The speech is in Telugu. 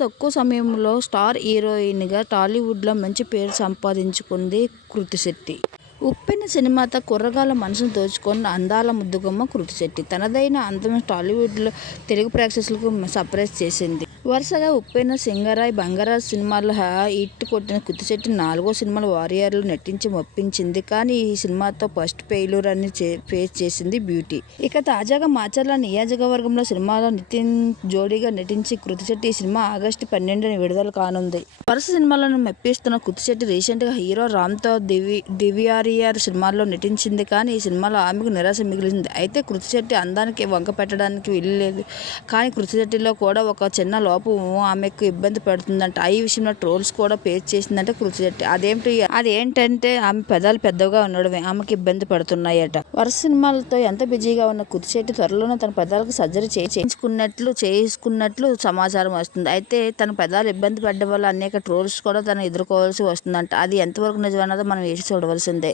తక్కువ సమయంలో స్టార్ హీరోయిన్గా టాలీవుడ్లో మంచి పేరు సంపాదించుకుంది కృతి శెట్టి. ఉప్పెన సినిమాతో కుర్రగాల మనసును దోచుకున్న అందాల ముద్దుగమ్మ కృతి శెట్టి. తనదైన అందం టాలీవుడ్లో తెలుగు ప్రేక్షకులకు సర్ప్రైజ్ చేసింది. వరుసగా ఉప్పెన, సింగరాయ్, బంగారాజ్ సినిమాల హిట్ కొట్టిన కుత్తిశెట్టి నాలుగో సినిమాలు వారియర్లో నటించి ఒప్పించింది కానీ ఈ సినిమాతో ఫస్ట్ ఫెయిల్యూర్ అని ఫేస్ చేసింది బ్యూటీ. ఇక తాజాగా మాచర్ల నియోజకవర్గంలో సినిమాలో నితిన్ జోడీగా నటించి కృతిశెట్టి ఈ సినిమా ఆగస్టు పన్నెండున విడుదల కానుంది. వరుస సినిమాలను మెప్పిస్తున్న కృతిశెట్టి రీసెంట్గా హీరో రామ్తో దివిఆరియర్ సినిమాల్లో నటించింది. కానీ ఈ సినిమాలో ఆమెకు నిరాశ మిగిలింది. అయితే కృతిశెట్టి అందానికి వంక పెట్టడానికి వీల్లేదు. కానీ కృతిశెట్టిలో కూడా ఒక చిన్న లోపం ఆమెకు ఇబ్బంది పెడుతుందట. ఈ విషయంలో ట్రోల్స్ కూడా ఫేస్ చేసిందంటే కృతి శెట్టి. అదేంటంటే ఆమె పెదాలు పెద్దగా ఉండడమే ఆమెకు ఇబ్బంది పడుతున్నాయట వరుస సినిమాలతో ఎంత బిజీగా ఉన్న కృతి శెట్టి త్వరలోనే తన పెదాలకు సర్జరీ చేయించుకున్నట్లు సమాచారం వస్తుంది అయితే తన పెదాలు ఇబ్బంది పడడం వల్ల అనేక ట్రోల్స్ కూడా తను ఎదుర్కోవాల్సి వస్తుందంట అది ఎంతవరకు నిజమన్నదో మనం వేచి చూడవలసిందే.